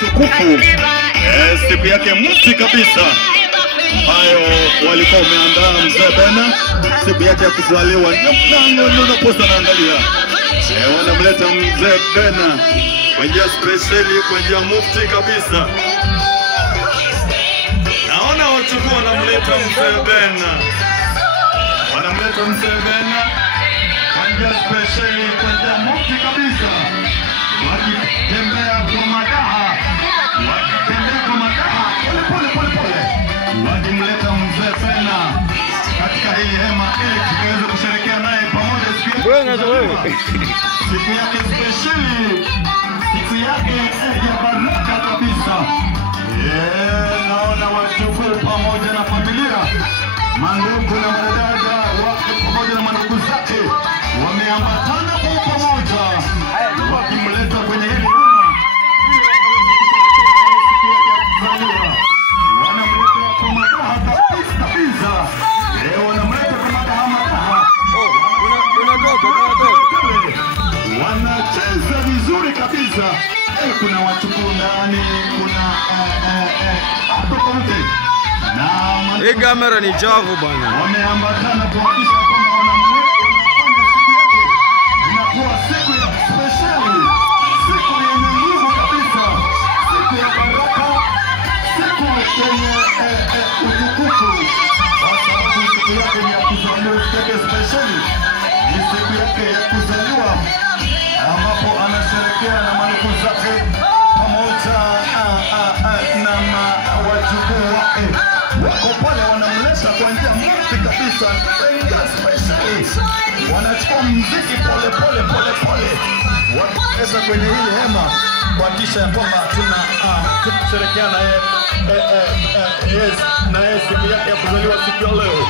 tukufu, siku yake mufti kabisa hayo walikuwa wameandaa mzee Bena, siku yake ya kuzaliwa. Unaposa naangalia wanamleta mzee Bena kwa njia speciali, kwa njia mufti kabisa. Naona watu wanamleta mzee Bena, wanamleta mzee Bena kwa njia speciali, kwa njia mufti kabisa, wakitembea kwa madaha, pole wakimleta mzee Bena katika hii hema ili tuweze kusherehekea naye pamoja siku yake speciali, siku yake ya baraka kabisa. Naona wajukuu pamoja na familia, mandugu na madada wake pamoja na mandugu zake wameambatana kwa pamoja wakimleta kwenye hili hema wanamleta kwa madaha kabisa. Wanamleta kwa madaha wanacheza vizuri kabisa. Kuna wachukuu ndani, kuna tofauti na hii kamera ni chafu bwana. Wameambatana kuhakikisha kwamba wanamleta inakuwa siku ya speciali, siku yenye nguvu kabisa, siku ya baraka, siku yenye utukufu, kwa sababu siku yake ni ya kuzaliwa. Siku yake speciali ni siku yake ya kuzaliwa, ambapo anasherehekea na mandugu zake pamoja na wajukuu wake wako pale, wanamleta kwa njia mufti kabisa, wanachukua muziki pole wakileta kwenye hili hema kuhakikisha kwamba tunasherehekea na yeye siku yake ya kuzaliwa siku ya leo.